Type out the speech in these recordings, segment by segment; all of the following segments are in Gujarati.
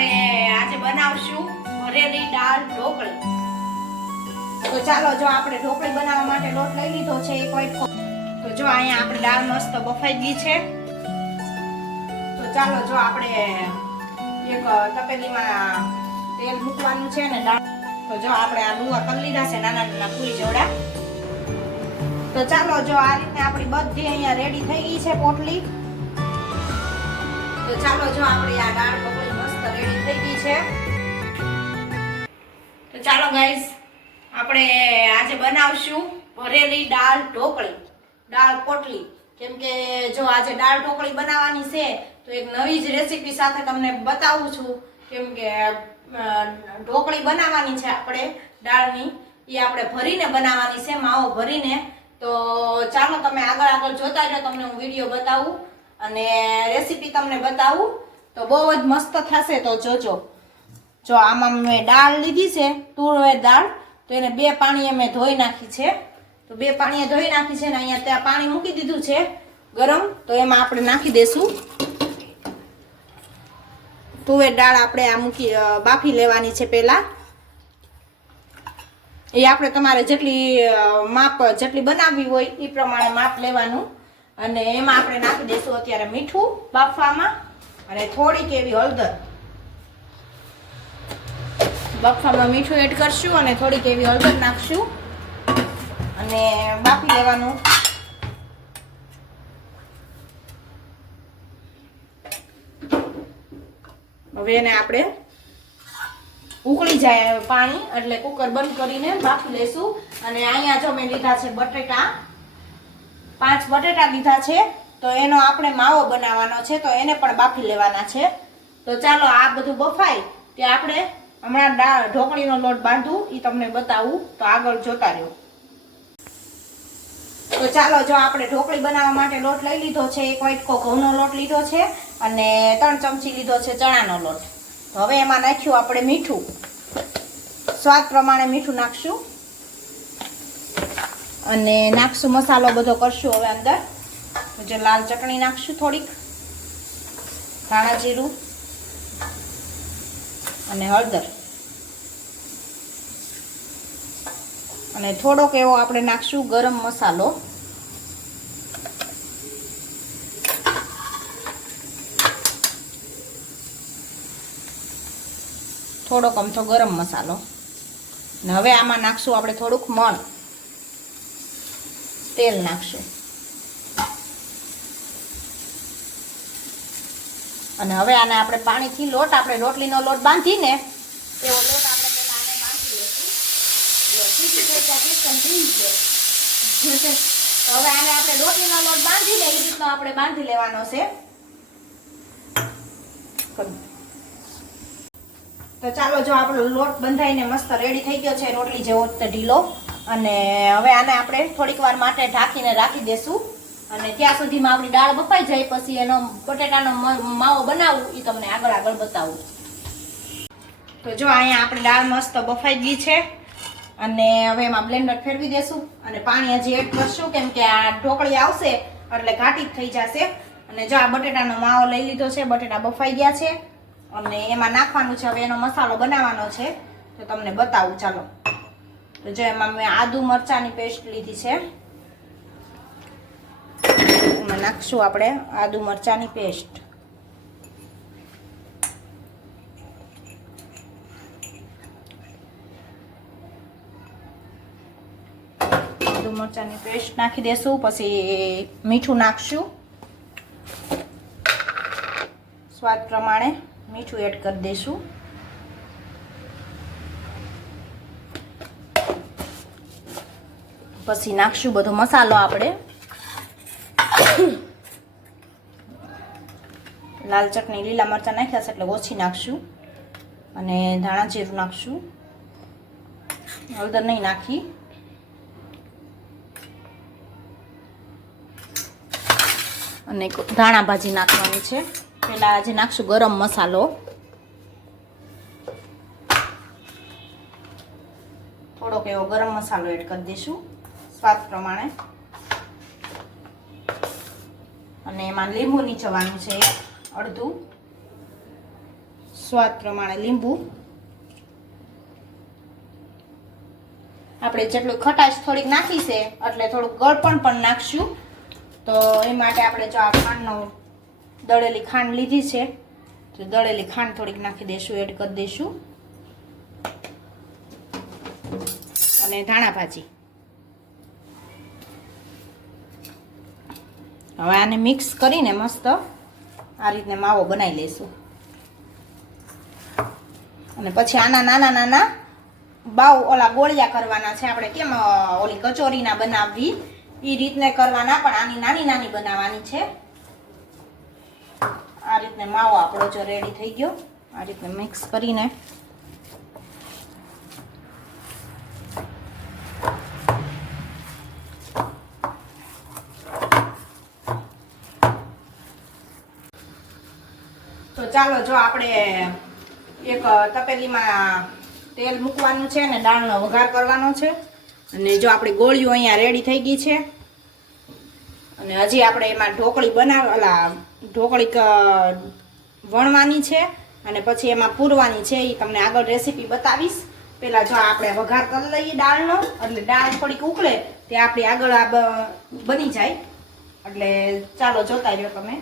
આપણે આજે બનાવશું ભરેલી દાળ ઢોકળી। તો ચાલો જો આપણે ઢોકળી બનાવવા માટે લોટ લઈ લીધો છે એક વાટકો। તો જો અહીંયા આપણે દાળ મસ્ત બફાઈ ગઈ છે। તો ચાલો જો આપણે એક તપેલીમાં તેલ મૂકવાનું છે ને દાળ। તો જો આપણે આ લુવા કરી લીધા છે નાના નાના પૂરી જેવડા। તો ચાલો જો આ રીતે આપણી બધી અહીંયા રેડી થઈ ગઈ છે પોટલી। તો ચાલો જો આપણે આ દાળ ઢોકળી મસ્ત રેડી થઈ ગઈ છે। તો ચાલો ગાઈસ આપણે આજે બનાવશું ભરેલી દાળ ઢોકળી, દાળ પોટલી। કેમ કે જો આજે દાળ ઢોકળી બનાવવાની છે તો એક નવી જ રેસીપી સાથે તમને બતાવું છું। કેમ કે ઢોકળી બનાવવાની છે આપણે દાળની, એ આપણે ભરીને બનાવવાની છે, માવો ભરીને। તો ચાલો તમે આગળ જોતા રહો, તમને હું વિડીયો બતાવું અને રેસીપી તમને બતાવું। તો બહુ જ મસ્ત થશે, તો જોજો। જો આમાં મેં દાળ લીધી છે તુવેર દાળ, તો એને 2 પાણીએ મેં ધોઈ નાખી છે। તો 2 પાણીએ ધોઈ નાખી છે ને અહીંયા ત્યાં પાણી મૂકી દીધું છે ગરમ। તો એમાં આપણે નાખી દેશું તુવેર દાળ। આપણે આ મૂકી બાફી લેવાની છે પહેલા। એ આપણે તમારે જેટલી માપ જેટલી બનાવવી હોય એ પ્રમાણે માપ લેવાનું। અને એમાં આપણે નાખી દઈશું અત્યારે મીઠું બાફવામાં અને થોડીક એવી હળદર। બાફવામાં મીઠું એડ કરશું અને થોડીક એવી હળદર નાખશું અને બાફી લેવાનું। હવે એને આપણે ઉકળી જાય પાણી એટલે કુકર બંધ કરીને બાફી લેશું। અને અહીંયા જો મેં લીધા છે બટેટા, 5 બટેટા લીધા છે। તો એનો આપણે માવો બનાવવાનો છે, તો એને પણ બાફી લેવાના છે। તો ચાલો આ બધું બફાય તે આપણે હમણાં ઢોકળીનો લોટ બાંધું એ તમને બતાવું। તો આગળ જોતા રહ્યો। તો ચાલો જો આપણે ઢોકળી બનાવવા માટે લોટ લઈ લીધો છે, એક વાટકો ઘઉંનો લોટ લીધો છે અને 3 ચમચી લીધો છે ચણાનો લોટ। તો હવે એમાં નાખ્યું આપણે મીઠું, સ્વાદ પ્રમાણે મીઠું નાખશું અને નાખશું મસાલો બધો કરશું હવે અંદર। જે લાલ ચટણી નાખશું, થોડીક ધાણા જીરું અને હળદર અને થોડોક એવો આપણે નાખશું ગરમ મસાલો। થોડોક અમથો ગરમ મસાલો ને હવે આમાં નાખશું આપણે થોડુંક મણ તેલ નાખશું અને હવે આને આપણે પાણીથી લોટ, આપણે રોટલીનો લોટ બાંધીને એવો લોટ આપણે પહેલા આને બાંધી લઈશું। તો હવે આને આપણે રોટલીનો લોટ બાંધીને એ રીતનો આપણે બાંધી લેવાનો છે। તો ચાલો જો આપણો લોટ બંધાઈને મસ્ત રેડી થઈ ગયો છે, રોટલી જેવો ઢીલો। અને હવે આને આપણે થોડીક વાર માટે ઢાંકીને રાખી દેશું અને ત્યાં સુધીમાં આપણી દાળ બફાઈ જાય, પછી એનો બટેટાનો માવો બનાવવું એ તમને આગળ બતાવું। તો જો અહીંયા આપણી દાળ મસ્ત બફાઈ ગઈ છે અને હવે એમાં બ્લેન્ડર ફેરવી દેશું અને પાણી હજી એડ કરશું, કેમ કે આ ઢોકળી આવશે એટલે ઘાટી જ થઈ જશે। અને જો આ બટેટાનો માવો લઈ લીધો છે, બટેટા બફાઈ ગયા છે અને એમાં નાખવાનું છે। હવે એનો મસાલો બનાવવાનો છે, તો તમને બતાવું ચાલો। તો જો એમાં મેં આદુ મરચાંની પેસ્ટ લીધી છે, એમાં નાખશું આપણે આદુ મરચાંની પેસ્ટ। આદુ મરચાંની પેસ્ટ નાખી દેશું, પછી મીઠું નાખશું, સ્વાદ પ્રમાણે મીઠું એડ કરી દઈશું। પછી નાખશું બધો મસાલો આપણે, લાલ ચટણી લીલા મરચાં નાખ્યા છે એટલે ઓછી નાખશું અને ધાણા જીરું નાખશું, હળદર નહીં નાખી। અને ધાણા ભાજી નાખવાની છે। પહેલા આજે નાખશું ગરમ મસાલો, થોડોક એવો ગરમ મસાલો એડ કરી દઈશું સ્વાદ પ્રમાણે અને એમાં લીંબુ નીચવાનું છે અડધું, સ્વાદ પ્રમાણે લીંબુ. આપણે જેટલું ખટાશ થોડીક નાખી છે એટલે થોડુંક ગળપણ પણ નાખશું. તો એ માટે આપણે જો આ ખાંડનો દળેલી ખાંડ લીધી છે તો દળેલી ખાંડ થોડીક નાખી દઈશું, એડ કરી દઈશું. અને ધાણા ભાજી. હવે આને મિક્સ કરીને મસ્ત આ રીતને માવો બનાવી લઈશું. અને પછી આના નાના નાના બાવ ઓલા ગોળિયા કરવાના છે. આપણે કેમ ઓલી કચોરીના બનાવવી એ રીતને કરવાના, પણ આની નાની નાની બનાવવાની છે. આ રીતને માવો આપણો જો રેડી થઈ ગયો. આ રીતને મિક્સ કરીને તો ચાલો જો આપણે એક તપેલીમાં તેલ મૂકવાનું છે અને દાળનો વઘાર કરવાનો છે. અને જો આપણી ગોળીઓ અહીંયા રેડી થઈ ગઈ છે. અને હજી આપણે એમાં ઢોકળી ઢોકળી વણવાની છે અને પછી એમાં પૂરવાની છે. એ તમને આગળ રેસીપી બતાવીશ. પહેલાં જો આપણે વઘાર કરી લઈએ દાળનો, એટલે દાળ થોડીક ઉકળે તે આપણી આગળ બની જાય. એટલે ચાલો જોતા રહ્યો તમે.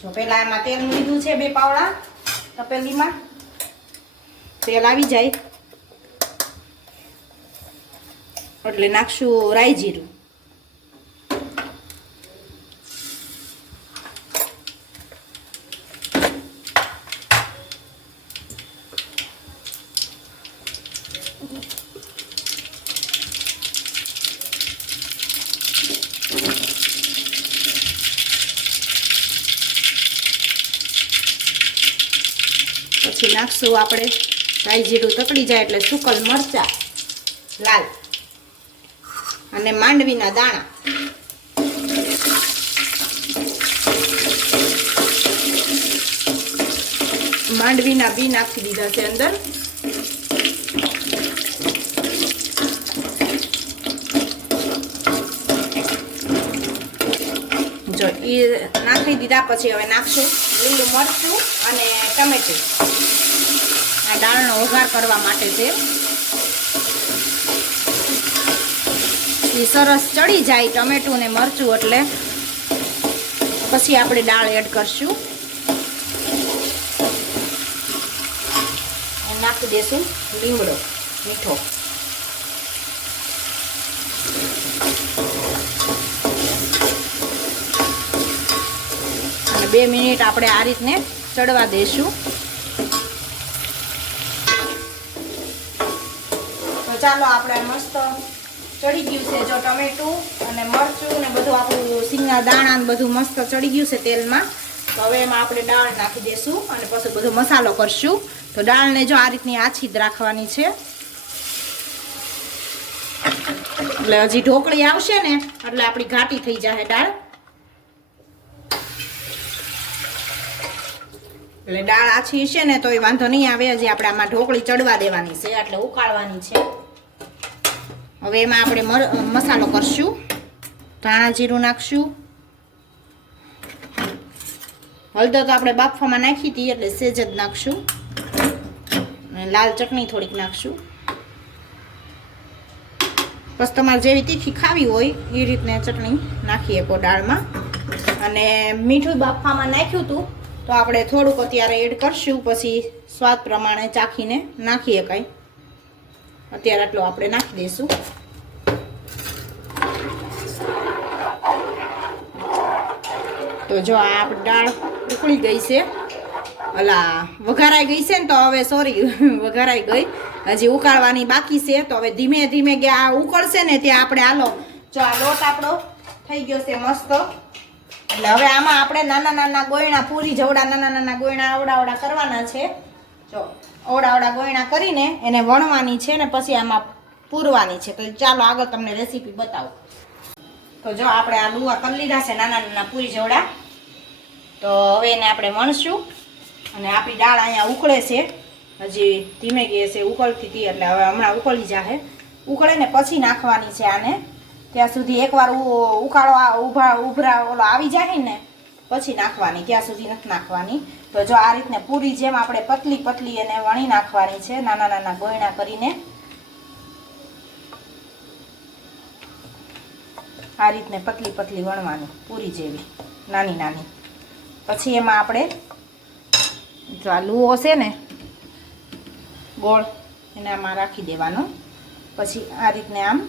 જો પહેલાં એમાં તેલ લીધું છે 2 પાવડા તપેલીમાં. તેલ આવી જાય એટલે નાખશું રાઈ જીરું. પછી નાખશું આપણે રાઈ જીરું તકડી જાય એટલે સુકલ મરચાં લાલ અને માંડવીના દાણા. માંડવીના બી નાખી દીધા છે અંદર. જો એ નાખી દીધા પછી હવે નાખશું લીલું મરચું અને ટમેટું. આ દાળનો વઘાર કરવા માટે છે. એ સરસ ચડી જાય ટમેટું ને મરચું એટલે પછી આપણે દાળ એડ કરશું. નાખી દેશું લીમડો મીઠો. અને 2 મિનિટ આપણે આ રીતને ચડવા દઈશું. તો ચાલો આપણે મસ્ત ચડી ગયું છે જો ટમેટું અને મરચું ને બધું આપણું સિંગના દાણા ને બધું મસ્ત ચડી ગયું છે તેલમાં. તો હવે એમાં આપણે દાળ નાખી દઈશું અને પછી બધો મસાલો કરશું. તો દાળને જો આ રીતની આછી જ રાખવાની છે. એટલે હજી ઢોકળી આવશે ને એટલે આપણી ઘાટી થઈ જાય દાળ. એટલે દાળ આછી છે ને તો એ વાંધો નહીં આવે. હજી આપણે આમાં ઢોકળી ચડવા દેવાની છે એટલે ઉકાળવાની છે. હવે એમાં આપણે મસાલો કરશું. ધાણા જીરું નાખશું. હળદર તો આપણે બાફવામાં નાખી હતી એટલે સેજ જ નાખશું. અને લાલ ચટણી થોડીક નાખશું. બસ તમારે જેવી તીખી ખાવી હોય એ રીતને ચટણી નાખીએ કો દાળમાં. અને મીઠું બાફવામાં નાખ્યું હતું તો આપણે થોડુંક અત્યારે એડ કરશું. પછી સ્વાદ પ્રમાણે ચાખીને નાખીએ કાંઈ. અત્યારે આટલું આપણે નાખી દઈશું. તો જો આ આપણી દાળ ઉકળી ગઈ છે. અલા વઘારાઈ ગઈ છે ને તો હવે સોરી વઘારાઈ ગઈ, હજી ઉકાળવાની બાકી છે. તો હવે ધીમે ધીમે કે આ ઉકળશે ને ત્યાં આપણે હાલો જો આ લોટ આપણો થઈ ગયો છે મસ્ત. એટલે હવે આમાં આપણે નાના નાના ગોયણા પૂરી જવડા નાના નાના ગોયણા અવડા કરવાના છે. જો અવડા ગોયણા કરીને એને વણવાની છે ને પછી આમાં પૂરવાની છે. તો ચાલો આગળ તમને રેસીપી બતાવું. તો જો આપણે આ લુવા કરી લીધા છે નાના નાના પૂરી જવડા. તો હવે એને આપણે વણશું. અને આપણી દાળ અહીંયા ઉકળે છે, હજી ધીમે ગેસે ઉકળતી હતી એટલે હવે હમણાં ઉકળી જાહે. ઉકળે ને પછી નાખવાની છે આને. ત્યાં સુધી એકવાર ઉકાળો ઉભરા ઓલો આવી જાય ને પછી નાખવાની, ત્યાં સુધી નથી નાખવાની. તો જો આ રીતને પૂરી જેમ આપણે પતલી પતલી એને વણી નાખવાની છે, નાના નાના ગોયણા કરીને. આ રીતને પતલી પતલી વણવાની, પૂરી જેવી નાની નાની. પછી એમાં આપણે જો આ લુઓ છે ને ગોળ, એને આમાં રાખી દેવાનું. પછી આ રીતને આમ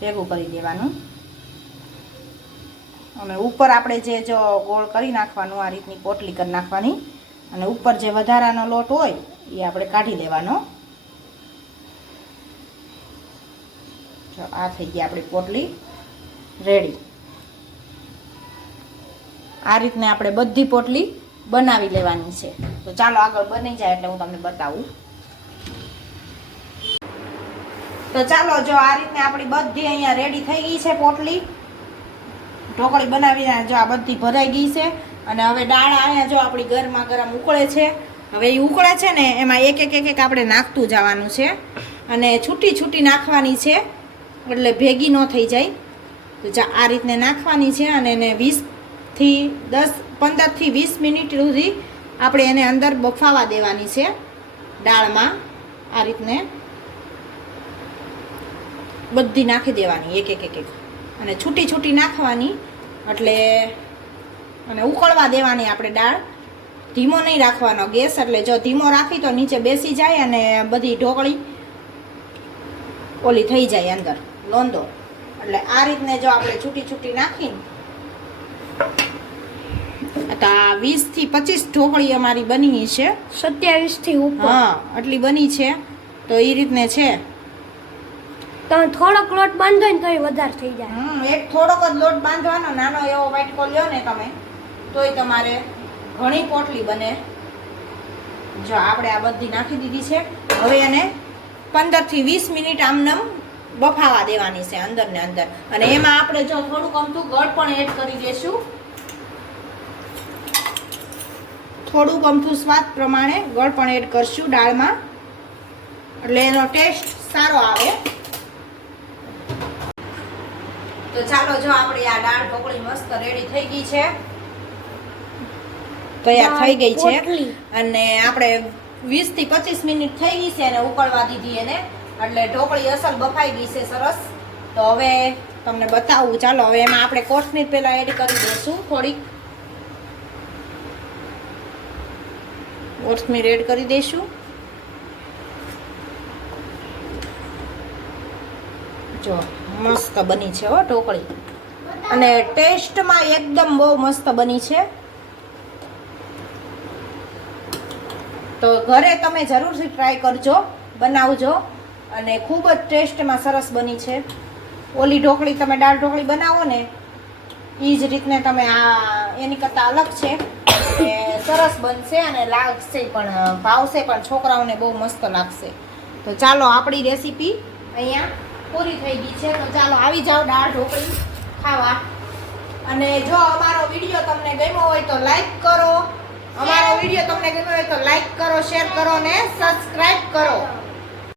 ભેગું કરી દેવાનું અને ઉપર આપણે જે જો ગોળ કરી નાખવાનું, આ રીતની પોટલી કરી નાખવાની અને ઉપર જે વધારાનો લોટ હોય એ આપણે કાઢી લેવાનો. જો આ થઈ ગઈ આપણી પોટલી રેડી. આ રીતને આપણે બધી પોટલી બનાવી લેવાની છે. તો ચાલો આગળ બની જાય એટલે હું તમને બતાવું. તો ચાલો જો આ રીતને આપણી બધી અહીંયા રેડી થઈ ગઈ છે પોટલી. ઢોકળી બનાવીને જો આ બધી ભરાઈ ગઈ છે અને હવે દાળ અહીંયા જો આપણી ગરમા ગરમ ઉકળે છે. હવે એ ઉકળે છે ને એમાં એક એક એક એક આપણે નાખતું જવાનું છે અને છૂટી છૂટી નાખવાની છે એટલે ભેગી ન થઈ જાય. તો આ રીતને નાખવાની છે અને એને 15થી 20 મિનિટ સુધી આપણે એને અંદર બફાવા દેવાની છે દાળમાં. આ રીતને બધી નાખી દેવાની એક એક એક એક અને છૂટી છૂટી નાખવાની એટલે અને ઉકળવા દેવાની આપણે દાળ. ધીમો નહીં રાખવાનો ગેસ, એટલે જો ધીમો રાખી તો નીચે બેસી જાય અને બધી ઢોકળી ઓલી થઈ જાય અંદર લોંદો. એટલે આ રીતને જો આપણે છૂટી છૂટી નાખીને તો આ 20 થી 25 ઢોકળી અમારી બની છે. 27 થી ઉપર. હા આટલી બની છે. તો એ રીતને છે. તમે થોડોક લોટ બાંધો ને તોય વધારે થઈ જાય. એક થોડોક જ લોટ બાંધવાનો, નાનો એવો વાટકો લ્યો ને તમે તોય તમારે ઘણી પોટલી બને. જો આપણે આ બધી નાખી દીધી છે. હવે એને 15 થી 20 મિનિટ આમનામ બફાવા દેવાની છે અંદર ને અંદર. અને એમાં આપણે જો થોડુંક અમથું ગળ પણ એડ કરી દઈશું, થોડુંક અમથું સ્વાદ પ્રમાણે ગળ પણ એડ કરશું દાળમાં એટલે એનો ટેસ્ટ સારો આવે. તો ચાલો જો આપણી આ દાળ ઢોકળી મસ્ત રેડી થઈ ગઈ છે, તૈયાર થઈ ગઈ છે. અને આપણે 20 થી 25 મિનિટ થઈ ગઈ છે અને ઉકળવા દીધી એને એટલે ઢોકળી અસલ બફાઈ ગઈ છે સરસ. તો હવે તમને બતાવું. ચાલો હવે એમાં આપણે કોથમીર પહેલા એડ કરી દઈશું, થોડીક કોથમીર એડ કરી દઈશું. જો મસ્ત બની છે હો ઢોકળી અને ટેસ્ટમાં એકદમ બહુ મસ્ત બની છે. તો ઘરે તમે જરૂરથી ટ્રાય કરજો, બનાવજો અને ખૂબ જ ટેસ્ટમાં સરસ બની છે. ઓલી ઢોકળી તમે દાળ ઢોકળી બનાવો ને એ જ રીતને તમે આ એની કરતાં અલગ છે અને સરસ બનશે અને લાગશે પણ, ભાવશે પણ, છોકરાઓને બહુ મસ્ત લાગશે. તો ચાલો આપણી રેસીપી અહીંયા પૂરી થઈ ગઈ છે. તો ચાલો આવી જાઓ દાળ ઢોકળી ખાવા. અને જો અમારો વિડીયો તમને ગમ્યો હોય તો લાઈક કરો, અમારો વિડીયો તમને ગમ્યો હોય તો લાઈક કરો, શેર કરો ને સબસ્ક્રાઇબ કરો.